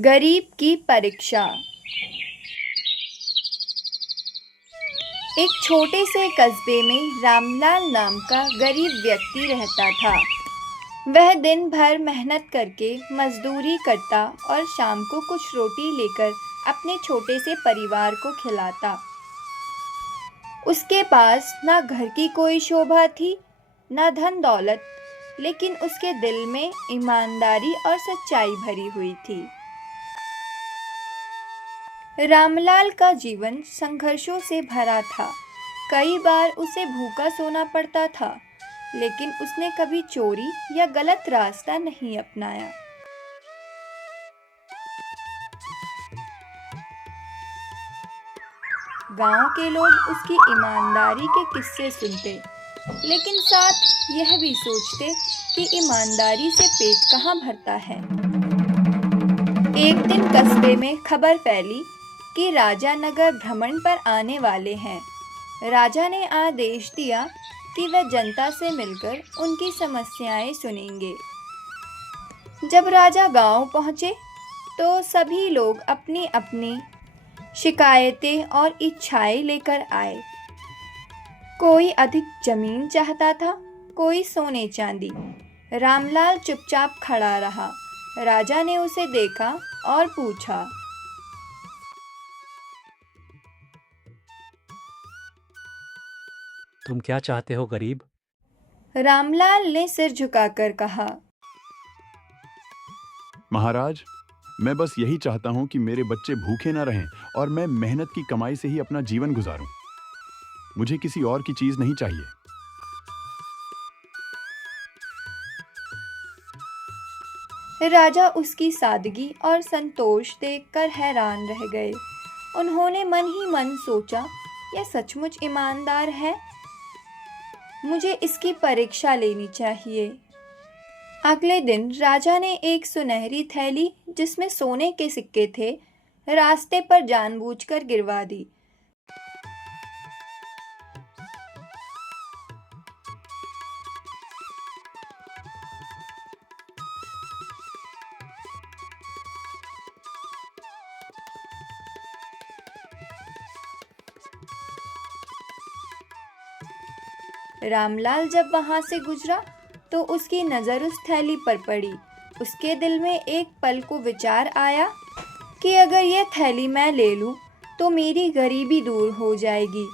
गरीब की परीक्षा। एक छोटे से कस्बे में रामलाल नाम का गरीब व्यक्ति रहता था। वह दिन भर मेहनत करके मजदूरी करता और शाम को कुछ रोटी लेकर अपने छोटे से परिवार को खिलाता। उसके पास ना घर की कोई शोभा थी, ना धन दौलत, लेकिन उसके दिल में ईमानदारी और सच्चाई भरी हुई थी। रामलाल का जीवन संघर्षों से भरा था। कई बार उसे भूखा सोना पड़ता था, लेकिन उसने कभी चोरी या गलत रास्ता नहीं अपनाया। गांव के लोग उसकी ईमानदारी के किस्से सुनते, लेकिन साथ यह भी सोचते कि ईमानदारी से पेट कहाँ भरता है। एक दिन कस्बे में खबर फैली कि राजा नगर भ्रमण पर आने वाले हैं। राजा ने आदेश दिया कि वह जनता से मिलकर उनकी समस्याएं सुनेंगे। जब राजा गांव पहुंचे तो सभी लोग अपनी अपनी शिकायतें और इच्छाएं लेकर आए। कोई अधिक जमीन चाहता था, कोई सोने चांदी। रामलाल चुपचाप खड़ा रहा। राजा ने उसे देखा और पूछा, तुम क्या चाहते हो गरीब? रामलाल ने सिर झुकाकर कहा, महाराज, मैं बस यही चाहता हूं कि मेरे बच्चे भूखे न रहें और मैं मेहनत की कमाई से ही अपना जीवन गुजारूं। मुझे किसी और की चीज नहीं चाहिए। राजा उसकी सादगी और संतोष देखकर हैरान रह गए। उन्होंने मन ही मन सोचा, यह सचमुच ईमानदार है। मुझे इसकी परीक्षा लेनी चाहिए। अगले दिन राजा ने एक सुनहरी थैली जिसमें सोने के सिक्के थे, रास्ते पर जानबूझकर गिरवा दी। रामलाल जब वहां से गुजरा तो उसकी नजर उस थैली पर पड़ी। उसके दिल में एक पल को विचार आया कि अगर यह थैली मैं ले लूं तो मेरी गरीबी दूर हो जाएगी।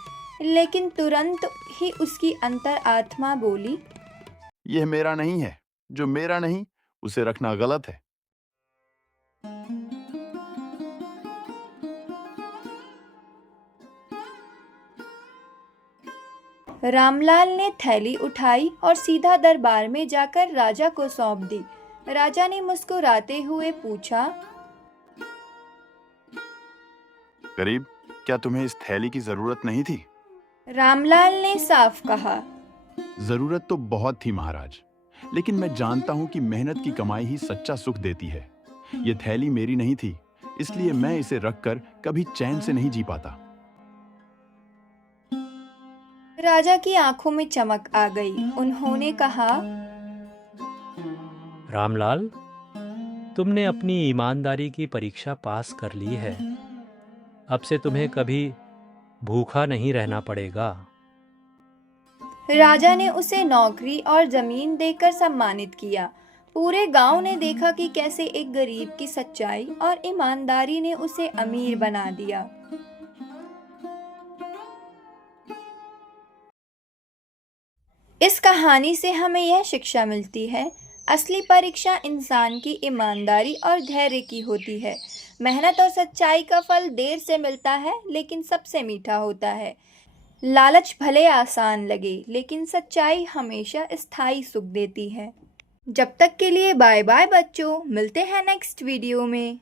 लेकिन तुरंत ही उसकी अंतर आत्मा बोली, यह मेरा नहीं है। जो मेरा नहीं, उसे रखना गलत है। रामलाल ने थैली उठाई और सीधा दरबार में जाकर राजा को सौंप दी। राजा ने मुस्कुराते हुए पूछा, गरीब, क्या तुम्हें इस थैली की जरूरत नहीं थी? रामलाल ने साफ कहा, जरूरत तो बहुत थी महाराज, लेकिन मैं जानता हूं कि मेहनत की कमाई ही सच्चा सुख देती है। यह थैली मेरी नहीं थी, इसलिए मैं इसे रखकर कभी चैन से नहीं जी पाता। राजा की आंखों में चमक आ गई। उन्होंने कहा, रामलाल, तुमने अपनी ईमानदारी की परीक्षा पास कर ली है। अब से तुम्हें कभी भूखा नहीं रहना पड़ेगा। राजा ने उसे नौकरी और जमीन देकर सम्मानित किया। पूरे गांव ने देखा कि कैसे एक गरीब की सच्चाई और ईमानदारी ने उसे अमीर बना दिया। इस कहानी से हमें यह शिक्षा मिलती है, असली परीक्षा इंसान की ईमानदारी और धैर्य की होती है। मेहनत और सच्चाई का फल देर से मिलता है, लेकिन सबसे मीठा होता है। लालच भले आसान लगे, लेकिन सच्चाई हमेशा स्थायी सुख देती है। जब तक के लिए बाय बाय बच्चों, मिलते हैं नेक्स्ट वीडियो में।